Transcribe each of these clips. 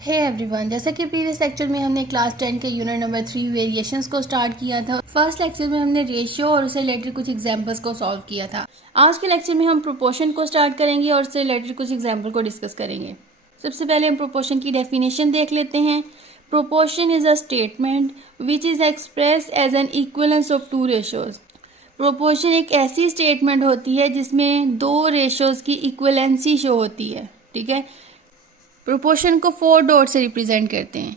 Hey everyone, जैसा कि previous lecture में हमने क्लास 10 के यूनिट नंबर 3 वेरिएशंस को स्टार्ट किया था। फर्स्ट लेक्चर में हमने रेशियो और उससे रिलेटेड कुछ एग्जांपल्स को सॉल्व किया था। आज के लेक्चर में हम प्रोपोर्शन को स्टार्ट करेंगे और उससे रिलेटेड कुछ एग्जांपल को डिस्कस करेंगे। सबसे पहले हम प्रोपोर्शन की डेफिनेशन देख लेते हैं। Proportion is a statement which is express as an equivalence of two ratios. Proportion एक ऐसी स्टेटमेंट होती है जिसमें दो रेशियोज की इक्वलेंसी शो होती है। ठीक है, प्रोपोर्शन को 4 डॉट से रिप्रेजेंट करते हैं।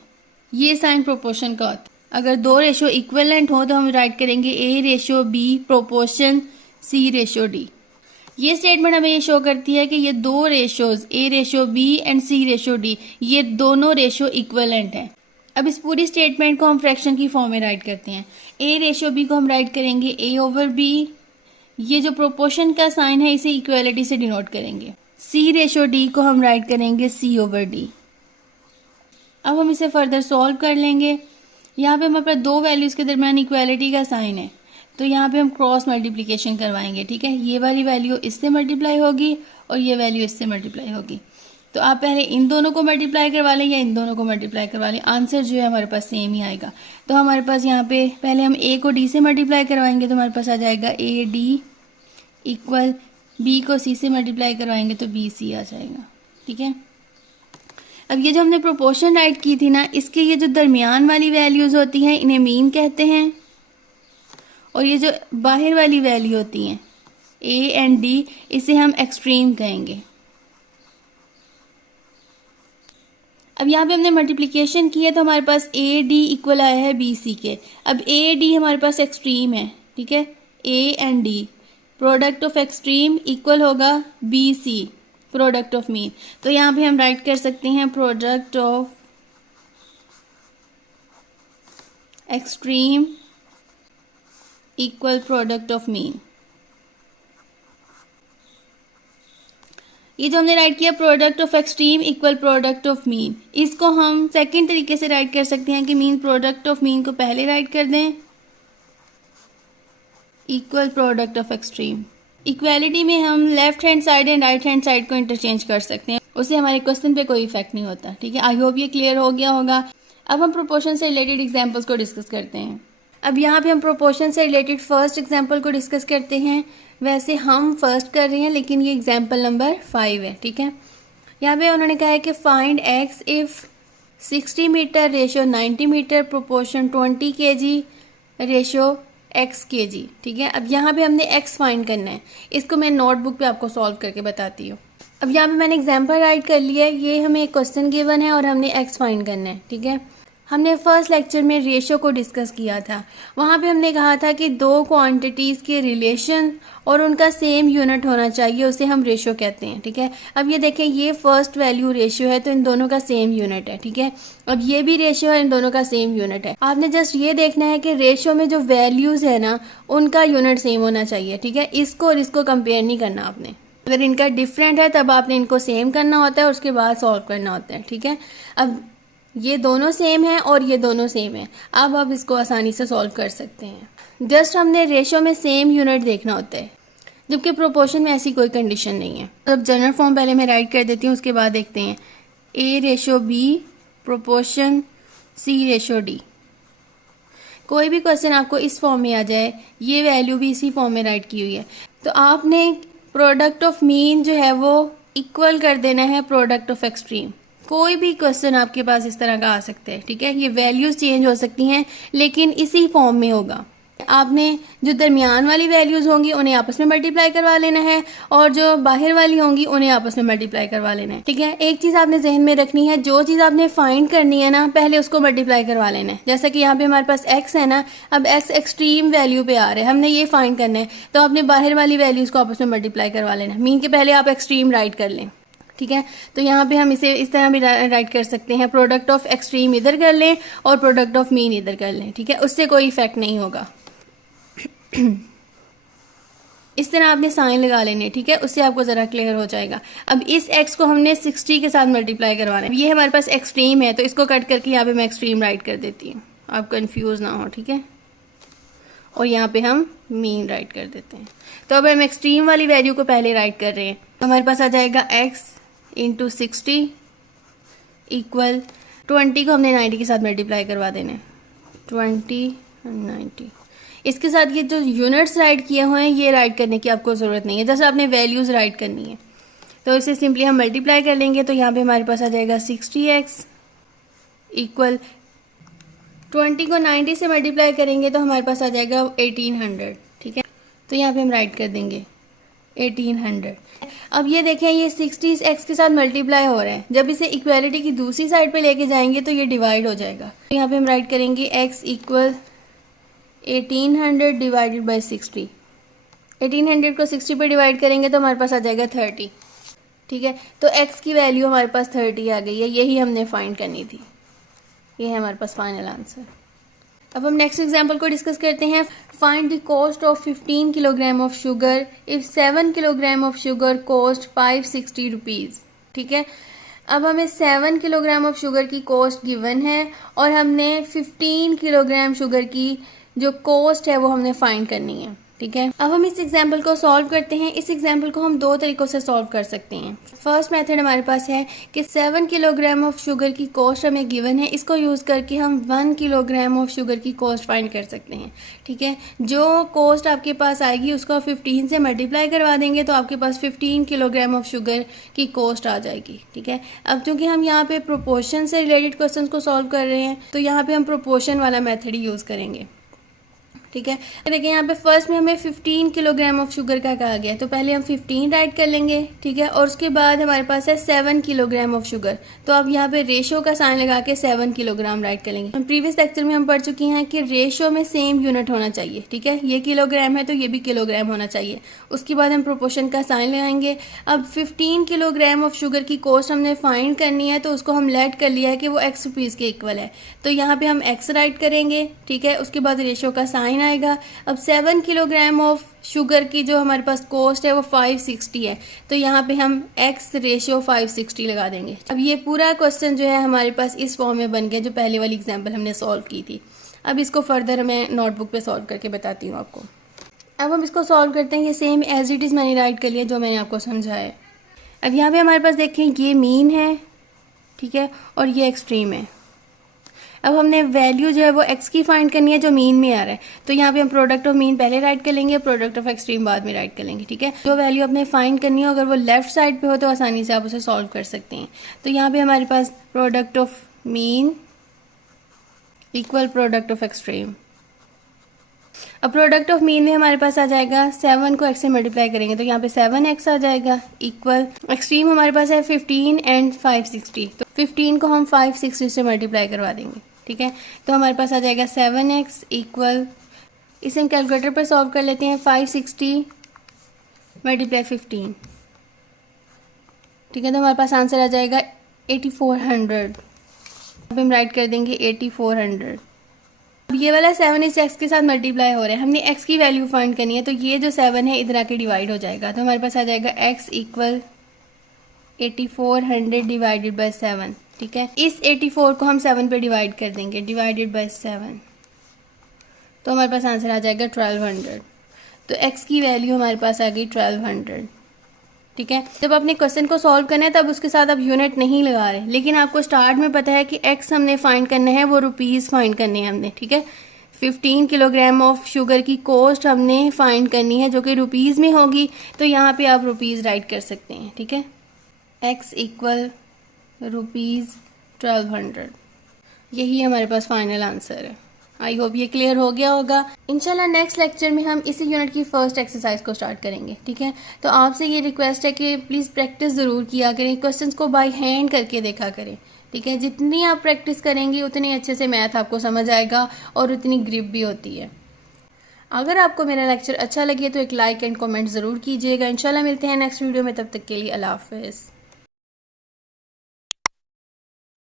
ये साइन प्रोपोर्शन का होता है। अगर दो रेशियो इक्विवेलेंट हो तो हम राइट करेंगे A ratio B proportion C ratio D. ये स्टेटमेंट हमें ये शो करती है कि ये दो ratios A ratio B and C ratio D, ये दोनों रेशियो इक्विवेलेंट हैं। अब इस पूरी स्टेटमेंट को हम फ्रैक्शन की फॉर्म में राइट करते हैं। ए रेशियो बी को हम राइट करेंगे ए ओवर बी। ये जो प्रोपोर्शन का साइन है इसे इक्वलिटी से डिनोट करेंगे। सी रेशियो डी को हम राइट करेंगे सी ओवर डी। अब हम इसे फर्दर सॉल्व कर लेंगे। यहाँ पे हमारे पास दो वैल्यूज़ के दरमियान इक्वालिटी का साइन है, तो यहाँ पे हम क्रॉस मल्टीप्लिकेशन करवाएंगे। ठीक है, ये वाली वैल्यू इससे मल्टीप्लाई होगी और ये वैल्यू इससे मल्टीप्लाई होगी। तो आप पहले इन दोनों को मल्टीप्लाई करवा लें या इन दोनों को मल्टीप्लाई करवा लें, आंसर जो है हमारे पास सेम ही आएगा। तो हमारे पास यहाँ पे पहले हम ए को डी से मल्टीप्लाई करवाएंगे तो हमारे पास आ जाएगा ए डी इक्वल बी को सी से मल्टीप्लाई करवाएंगे तो बी सी आ जाएगा। ठीक है, अब ये जो हमने प्रोपोर्शन राइट की थी ना, इसके ये जो दरमियान वाली वैल्यूज़ होती हैं इन्हें मीन कहते हैं, और ये जो बाहर वाली वैल्यू होती हैं ए एंड डी इसे हम एक्सट्रीम कहेंगे। अब यहाँ पे हमने मल्टीप्लिकेशन की है तो हमारे पास ए डी इक्वल आया है बी सी के। अब ए डी हमारे पास एक्सट्रीम है। ठीक है, A and D product of extreme equal होगा B C product of mean. तो यहाँ पे हम राइट कर सकते हैं product of extreme equal product of mean. ये जो हमने राइट किया product of extreme equal product of mean, इसको हम सेकंड तरीके से राइट कर सकते हैं कि मीन प्रोडक्ट ऑफ मीन को पहले राइट कर दें equal product of extreme. Equality में हम left hand side and right hand side को इंटरचेंज कर सकते हैं, उससे हमारे क्वेश्चन पे कोई इफेक्ट नहीं होता। ठीक है, आई होप ये क्लियर हो गया होगा। अब हम प्रोपोर्शन से रिलेटेड एग्जांपल्स को डिस्कस करते हैं। अब यहाँ पे हम प्रोपोर्शन से रिलेटेड फर्स्ट एग्जांपल को डिस्कस करते हैं। वैसे हम फर्स्ट कर रहे हैं लेकिन ये एग्जाम्पल नंबर 5 है। ठीक है, यहाँ पे उन्होंने कहा है कि find x if 60 metre ratio 90 metre proportion 20 kg ratio x K G. ठीक है, अब यहाँ पे हमने एक्स फाइंड करना है। इसको मैं नोटबुक पे आपको सॉल्व करके बताती हूँ। अब यहाँ पे मैंने एग्जांपल राइट कर लिया है। ये हमें एक क्वेश्चन गिवन है और हमने एक्स फाइंड करना है। ठीक है, हमने फर्स्ट लेक्चर में रेशियो को डिस्कस किया था। वहाँ पे हमने कहा था कि दो क्वांटिटीज़ के रिलेशन और उनका सेम यूनिट होना चाहिए, उसे हम रेशियो कहते हैं। ठीक है, अब ये देखें ये फर्स्ट वैल्यू रेशियो है तो इन दोनों का सेम यूनिट है। ठीक है, अब ये भी रेशियो है, इन दोनों का सेम यूनिट है। आपने जस्ट ये देखना है कि रेशियो में जो वैल्यूज़ है ना उनका यूनिट सेम होना चाहिए। ठीक है, इसको और इसको कंपेयर नहीं करना आपने। अगर इनका डिफरेंट है तब आपने इनको सेम करना होता है और उसके बाद सॉल्व करना होता है। ठीक है, अब ये दोनों सेम है और ये दोनों सेम है। अब आप इसको आसानी से सॉल्व कर सकते हैं। जस्ट हमने रेशियो में सेम यूनिट देखना होता है, जबकि प्रोपोर्शन में ऐसी कोई कंडीशन नहीं है। अब जनरल फॉर्म पहले मैं राइट कर देती हूँ, उसके बाद देखते हैं A ratio B proportion C ratio D. कोई भी क्वेश्चन आपको इस फॉर्म में आ जाए, ये वैल्यू भी इसी फॉर्म में राइट की हुई है, तो आपने प्रोडक्ट ऑफ मीन जो है वो इक्वल कर देना है प्रोडक्ट ऑफ एक्सट्रीम। कोई भी क्वेश्चन आपके पास इस तरह का आ सकता है। ठीक है, ये वैल्यूज़ चेंज हो सकती हैं लेकिन इसी फॉर्म में होगा। आपने जो दरमियान वाली वैल्यूज़ होंगी उन्हें आपस में मल्टीप्लाई करवा लेना है और जो बाहर वाली होंगी उन्हें आपस में मल्टीप्लाई करवा लेना है। ठीक है, एक चीज़ आपने जहन में रखनी है, जो चीज़ आपने फाइंड करनी है ना पहले उसको मल्टीप्लाई करवा लेना है। जैसा कि यहाँ पे हमारे पास एक्स है ना, अब एक्स एक्सट्रीम वैल्यू पे आ रहा है, हमने ये फाइंड करना है तो आपने बाहर वाली वैल्यूज़ को आपस में मल्टीप्लाई करवा लेना है। मीन के पहले आप एक्सट्रीम राइट कर लें। ठीक है, तो यहाँ पे हम इसे इस तरह भी राइट कर सकते हैं, प्रोडक्ट ऑफ एक्सट्रीम इधर कर लें और प्रोडक्ट ऑफ मीन इधर कर लें। ठीक है, उससे कोई इफेक्ट नहीं होगा। इस तरह आपने साइन लगा लेने। ठीक है, उससे आपको ज़रा क्लियर हो जाएगा। अब इस x को हमने 60 के साथ मल्टीप्लाई करवाना है। ये हमारे पास एक्सट्रीम है तो इसको कट करके यहाँ पे मैं एक्सट्रीम राइट कर देती हूँ, आप कंफ्यूज ना हो। ठीक है, और यहाँ पे हम मीन राइट कर देते हैं। तो अब हम एक्सट्रीम वाली वैल्यू को पहले राइट कर रहे हैं, तो हमारे पास आ जाएगा x इंटू 60 इक्वल 20 को हमने 90 के साथ मल्टीप्लाई करवा देने, 20 और 90। इसके साथ ये जो यूनिट्स राइट किए हुए हैं ये राइट करने की आपको ज़रूरत नहीं है, जैसे आपने वैल्यूज़ राइट करनी है तो इसे सिंपली हम मल्टीप्लाई कर लेंगे। तो यहाँ पे हमारे पास आ जाएगा 60x इक्वल 20 को 90 से मल्टीप्लाई करेंगे तो हमारे पास आ जाएगा 1800, ठीक है। तो यहाँ पे हम राइट कर देंगे 1800। अब ये देखें ये 60 x के साथ मल्टीप्लाई हो रहा है, जब इसे इक्वालिटी की दूसरी साइड पे लेके जाएंगे तो ये डिवाइड हो जाएगा। तो यहाँ पे हम राइट करेंगे x इक्वल 1800 डिवाइडेड बाई 60। 1800 को 60 पे डिवाइड करेंगे तो हमारे पास आ जाएगा 30, ठीक है। तो x की वैल्यू हमारे पास 30 आ गई है, यही हमने फाइंड करनी थी, ये है हमारे पास फाइनल आंसर। अब हम नेक्स्ट एग्जांपल को डिस्कस करते हैं। Find the cost of 15 kilogram of sugar if 7 kilogram of sugar cost 560 rupees, ठीक है। अब हमें 7 किलोग्राम ऑफ शुगर की कॉस्ट गिवन है और हमने 15 किलोग्राम शुगर की जो कॉस्ट है वो हमने फाइंड करनी है, ठीक है। अब हम इस एग्जाम्पल को सॉल्व करते हैं। इस एग्जाम्पल को हम दो तरीक़ों से सॉल्व कर सकते हैं। फर्स्ट मेथड हमारे पास है कि 7 किलोग्राम ऑफ शुगर की कॉस्ट हमें गिवन है, इसको यूज़ करके हम 1 किलोग्राम ऑफ शुगर की कॉस्ट फाइंड कर सकते हैं, ठीक है। जो कॉस्ट आपके पास आएगी उसको 15 से मल्टीप्लाई करवा देंगे तो आपके पास 15 किलोग्राम ऑफ शुगर की कॉस्ट आ जाएगी, ठीक है। अब चूँकि हम यहाँ पे प्रोपोर्शन से रिलेटेड क्वेश्चन को सॉल्व कर रहे हैं तो यहाँ पर हम प्रोपोर्शन वाला मेथड ही यूज़ करेंगे, ठीक है। देखिए यहाँ पे फर्स्ट में हमें 15 किलोग्राम ऑफ शुगर का कहा गया है तो पहले हम 15 राइट कर लेंगे, ठीक है। और उसके बाद हमारे पास है 7 किलोग्राम ऑफ शुगर, तो अब यहाँ पे रेशो का साइन लगा के 7 किलोग्राम राइट कर लेंगे। प्रीवियस लेक्चर में हम पढ़ चुके हैं कि रेशो में सेम यूनिट होना चाहिए, ठीक है। ये किलोग्राम है तो ये भी किलोग्राम होना चाहिए। उसके बाद हम प्रोपोर्शन का साइन लगाएंगे। अब 15 किलोग्राम ऑफ शुगर की कॉस्ट हमने फाइंड करनी है तो उसको हम लेट कर लिया है कि वो x रुपीज़ के इक्वल है, तो यहाँ पे हम x राइट करेंगे, ठीक है। उसके बाद रेशो का साइन आएगा। अब 7 किलोग्राम ऑफ शुगर की जो हमारे पास कॉस्ट है वो 560 है, तो यहाँ पे हम x रेशियो 560 लगा देंगे। अब ये पूरा क्वेश्चन जो है हमारे पास इस फॉर्म में बन गया जो पहले वाली एग्जांपल हमने सॉल्व की थी। अब इसको फर्दर मैं नोटबुक पे सॉल्व करके बताती हूँ आपको। अब हम इसको सॉल्व करते हैं। ये सेम एज इट इज़ मैंने राइट कर लिया जो मैंने आपको समझाया है। अब यहाँ पे हमारे पास देखें ये मीन है, ठीक है, और ये एक्सट्रीम है। अब हमने वैल्यू जो है वो x की फाइंड करनी है जो मीन में आ रहा है, तो यहाँ पे हम प्रोडक्ट ऑफ मीन पहले राइट कर लेंगे, प्रोडक्ट ऑफ एक्सट्रीम बाद में राइट कर लेंगे, ठीक है। जो वैल्यू अपने फाइंड करनी हो अगर वो लेफ्ट साइड पे हो तो आसानी से आप उसे सॉल्व कर सकते हैं। तो यहाँ पे हमारे पास product of mean equal product of extreme. अब प्रोडक्ट ऑफ मीन में हमारे पास आ जाएगा 7 को x से मल्टीप्लाई करेंगे तो यहाँ पे 7x आ जाएगा इक्वल एक्सट्रीम हमारे पास है 15 एंड 560, तो 15 को हम 560 से मल्टीप्लाई करवा देंगे, ठीक है। तो हमारे पास आ जाएगा 7x इक्वल, इसे हम कैलकुलेटर पर सॉल्व कर लेते हैं, 560 मल्टीप्लाई 15, ठीक है। तो हमारे पास आंसर आ जाएगा 8400। अब हम राइट कर देंगे 8400। अब ये वाला 7 इस x के साथ मल्टीप्लाई हो रहा है, हमने x की वैल्यू फाइंड करनी है, तो ये जो 7 है इधर आके डिवाइड हो जाएगा, तो हमारे पास आ जाएगा x इक्वल 8400 डिवाइडेड बाई 7, ठीक है। इस 84 को हम 7 पे डिवाइड कर देंगे, डिवाइडेड बाई 7, तो हमारे पास आंसर आ जाएगा 1200। तो x की वैल्यू हमारे पास आ गई 1200, ठीक है। जब आपने क्वेश्चन को सॉल्व करना है तब उसके साथ आप यूनिट नहीं लगा रहे, लेकिन आपको स्टार्ट में पता है कि x हमने फाइंड करना है, वो रुपीज़ फाइंड करने हैं हमने, ठीक है। 15 किलोग्राम ऑफ शुगर की कॉस्ट हमने फाइंड करनी है जो कि रुपीज़ में होगी, तो यहाँ पे आप रुपीज़ राइट कर सकते हैं, ठीक है। x इक्वल रुपीज़ 1200, यही हमारे पास फाइनल आंसर है। आई होप ये क्लियर हो गया होगा। इंशाल्लाह नेक्स्ट लेक्चर में हम इसी यूनिट की फर्स्ट एक्सरसाइज को स्टार्ट करेंगे, ठीक है। तो आपसे ये रिक्वेस्ट है कि प्लीज़ प्रैक्टिस ज़रूर किया करें, क्वेश्चंस को बाय हैंड करके देखा करें, ठीक है। जितनी आप प्रैक्टिस करेंगी उतनी अच्छे से मैथ आपको समझ आएगा और उतनी ग्रिप भी होती है। अगर आपको मेरा लेक्चर अच्छा लगे तो एक लाइक एंड कमेंट ज़रूर कीजिएगा। इंशाल्लाह मिलते हैं नेक्स्ट वीडियो में, तब तक के लिए अल्लाह हाफ़िज़।